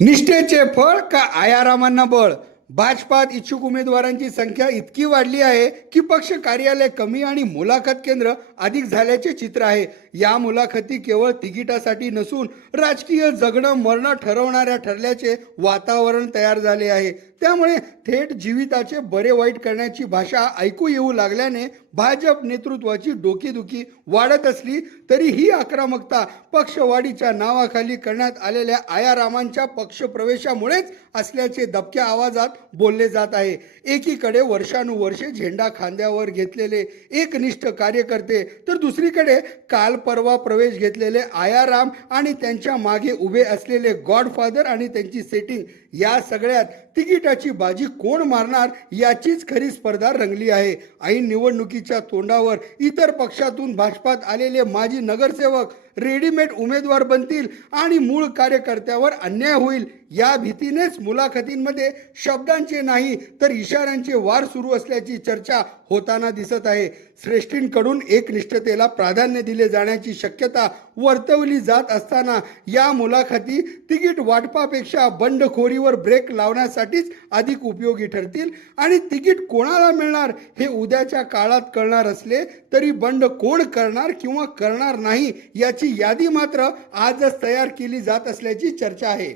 निष्ठेचे फळ का आयारामांना बळ? भाजपात इच्छुक उमेदवारांची संख्या इतकी वाढली आहे की पक्ष कार्यालय कमी आणि मुलाखत केंद्र अधिक झाल्याचे चित्र आहे. या मुलाखती केवळ तिकिटासाठी नसून राजकीय जगणं मरणं ठरवणाऱ्या ठरल्याचे वातावरण तयार झाले आहे. त्यामुळे थेट जीविताचे बरे वाईट करण्याची भाषा ऐकू येऊ लागल्याने भाजप नेतृत्वाची डोकेदुखी वाढत असली तरी ही आक्रमकता पक्षवाढीच्या नावाखाली करण्यात आलेल्या आयारामांच्या पक्षप्रवेशामुळेच असल्याचे दबक्या आवाजात बोलले जात आहे. एकीकडे वर्षानुवर्षे झेंडा खांद्यावर घेतलेले एकनिष्ठ कार्यकर्ते तर दुसरीकडे काल परवा प्रवेश घेतलेले आयाराम आणि त्यांच्या मागे उभे असलेले गॉडफादर आणि त्यांची सेटिंग, या सगळ्यात तिकिटाची बाजी कोण मारणार याचीच खरी स्पर्धा रंगली आहे. ऐन निवडणुकीच्या तोंडावर इतर पक्षातून भाजपात आलेले माजी नगरसेवक रेडीमेड उमेदवार बनतील आणि मूळ कार्यकर्त्यावर अन्याय होईल या भीतीनेच मुलाखतींमध्ये शब्दांचे नाही तर इशाऱ्यांचे वार सुरू असल्याची चर्चा होताना दिसत आहे. श्रेष्ठींकडून एकनिष्ठतेला प्राधान्य दिले जाण्याची शक्यता वर्तवली जात असताना या मुलाखती तिकीट वाटपापेक्षा बंडखोरीवर ब्रेक लावण्यासाठीच अधिक उपयोगी ठरतील. आणि तिकीट कोणाला मिळणार हे उद्याच्या काळात कळणार असले तरी बंड कोण करणार किंवा करणार नाही याची यादी मात्र आजच तयार केली जात असल्याची चर्चा आहे.